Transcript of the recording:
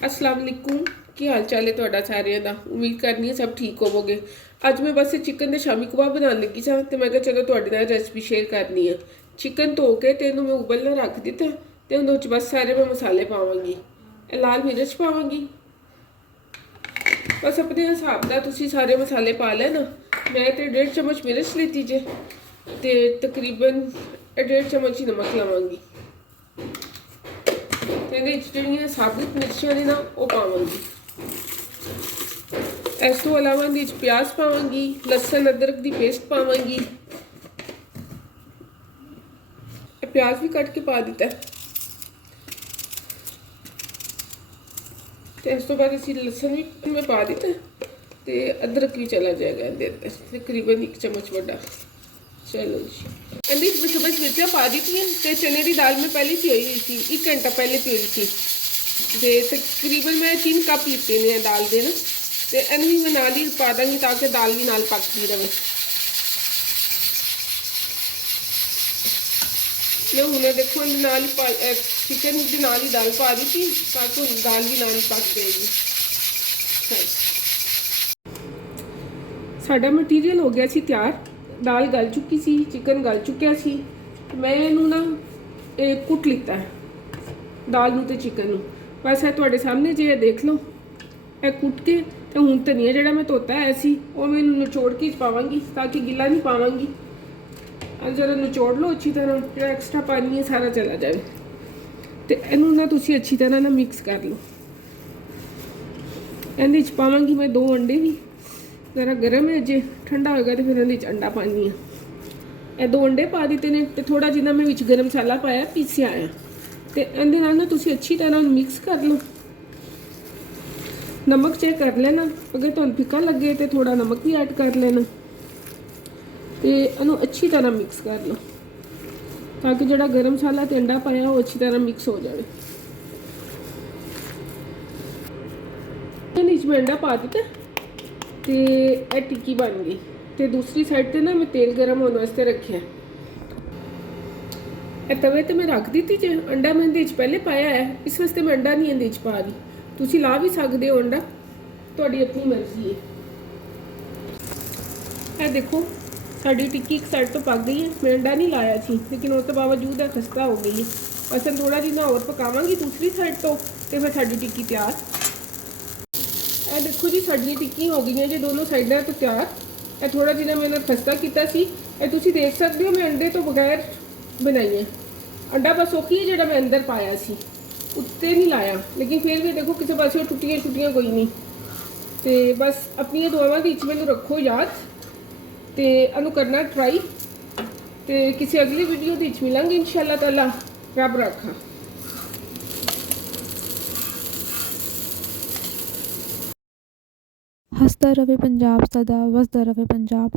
अस्सलाम वालेकुम। की हाल चाल है तुहाडा सारिਆਂ ਦਾ। उम्मीद करनी है सब ठीक होवोगे। ਅੱਜ मैं बस चिकन के शामी कबाब बनाने लगी सां ते मैं कहा चलो तुहाडे नाल रेसिपी शेयर करनी है। चिकन धो के ते इहनूं मैं उबलना रख दिता ते उहदे विच बस सारे मैं मसाले पावांगी। लाल मिर्च पावांगी, बस अपने हिसाब नाल तुसीं सारे मसाले पा लेना। मैं तो 1.5 चम्मच मिर्च लीती जे ते तकरीबन 1.5 चम्मच ही नमक लवांगी। ਇਹਦੇ ਵਿੱਚ ਜਿਹੜੀਆਂ ਸਾਬੁਤ ਮਿਰਚਾਂ ਨੇ ਨਾ ਉਹ ਪਾਵਾਂਗੀ। ਇਸ ਤੋਂ ਇਲਾਵਾ ਇਹਦੇ ਵਿੱਚ ਪਿਆਜ਼ ਪਾਵਾਂਗੀ, ਲਸਣ ਅਦਰਕ ਦੀ ਪੇਸਟ ਪਾਵਾਂਗੀ। ਇਹ ਪਿਆਜ਼ ਵੀ ਕੱਟ ਕੇ ਪਾ ਦਿੱਤਾ ਤੇ ਇਸ ਤੋਂ ਬਾਅਦ ਅਸੀਂ ਲਸਣ ਵੀ ਮੈਂ ਪਾ ਦਿੱਤਾ ਤੇ ਅਦਰਕ ਵੀ ਚਲਾ ਜਾਏਗਾ ਇਹਦੇ ਅੰਦਰ, ਤਕਰੀਬਨ 1 ਚਮਚ ਵੱਡਾ। चलो जी, ਇਹਦੇ ਵਿੱਚ ਬਸ ਮਿਰਚਾਂ ਪਾ ਦਿੱਤੀਆਂ ਤੇ ਚਨੇ ਦੀ ਦਾਲ ਮੈਂ ਪਹਿਲੇ ਭਿਓਈ ਹੋਈ ਸੀ, 1 ਘੰਟਾ ਪਹਿਲੇ ਭਿਓਈ ਸੀ ਤੇ ਤਕਰੀਬਨ ਮੈਂ 3 ਕੱਪ ਲਿੱਤੇ ਨੇ ਦਾਲ ਦੇ ਨਾ ਤੇ ਇਹਨੂੰ ਵੀ ਮੈਂ ਨਾਲ ਹੀ ਪਾ ਦਾਂਗੀ ਤਾਂ ਕਿ ਦਾਲ ਵੀ ਨਾਲ ਪੱਕਦੀ ਰਹੇ। ਮੈਂ ਹੁਣ ਦੇਖੋ ਨਾਲ ਹੀ चिकन ਦੇ ਨਾਲ ਹੀ ਦਾਲ ਪਾ ਦਿੱਤੀ ਤਾਂ ਕਿ ਦਾਲ ਵੀ ਨਾਲ ਪੱਕ ਜਾਏਗੀ। ਸਾਡਾ ਮਟੀਰੀਅਲ ਹੋ ਗਿਆ ਸੀ ਤਿਆਰ। दाल गल चुकी सी, चिकन गल चुकिया सी। मैं इनू ना कुट लिता है दाल नूं ते चिकन नूं। बस है तुहाडे सामने जे देख लो। ए कुट के तो हुण धनिया जिहड़ा मैं धोता है सी वो मैं निचोड़ के पावांगी ताकि गिला नहीं पावांगी। जरा निचोड़ लो अच्छी तरह, जो एक्सट्रा पानी है सारा चला जाए। तो इनू ना तुसीं अच्छी तरह ना मिक्स कर लो। इहदे विच पावांगी मैं 2 अंडे भी। जरा गर्म है, जे ठंडा होएगा तो फिर इहदे विच अंडा पानी है। ये 2 अंडे पा दिते ने ते थोड़ा जिन्ना मैं विच गर्म मसाला पाया पीसिया है ते इहदे नाल ना तुसीं अच्छी तरह मिक्स कर लो। नमक चेक कर लेना, अगर तुहानूं फिक्का लगे तो थोड़ा नमक भी ऐड कर लेना ते इहनूं अच्छी तरह मिक्स कर लो ताकि जिहड़ा गर्म मसाला ते अंडा पाया वो अच्छी तरह मिक्स हो जाए। इहदे विच मैं अंडा पा दिता ते ये टिक्की बन गई। तो दूसरी साइड पे ना मैं तेल गर्म होने वास्ते रखे। तवे तो मैं रख दी थी जे अंडा मैं इहदे पहले पाया है, इस वास्ते मैं अंडा नहीं इहदे पा रही। तुसी ला भी सकते हो अंडा, तुहाडी अपनी मर्जी है। ये देखो साडी टिक्की एक साइड तो पक गई है। मैं अंडा नहीं लाया थी लेकिन उस तो बावजूद खस्ता हो गई है। असल थोड़ा जिन्ना और पकावांगी दूसरी साइड तो फिर साडी टिक्की तैयार। ਇਹ देखो जी साड़ी टिक्की हो गई है जो दोनों साइडों तो तैयार। ये थोड़ा जिन्ना मैंने खस्ता किया सी, तुसी देख सकते हो मैं अंडे तो बगैर बनाई है। अंडा बस औखी है जो मैं अंदर पाया सी, उत्ते नहीं लाया, लेकिन फिर भी देखो किसी पास टुटियां छुट्टियां कोई नहीं। तो बस अपनी दुआवां दी मैनू रखो याद तो इनू करना ट्राई। तो किसी अगली वीडियो दी मिलांगे इंशाअल्लाह ताला। रब रखा। हसदा रवे पंजाब सदा, वसदा रवे पंजाब।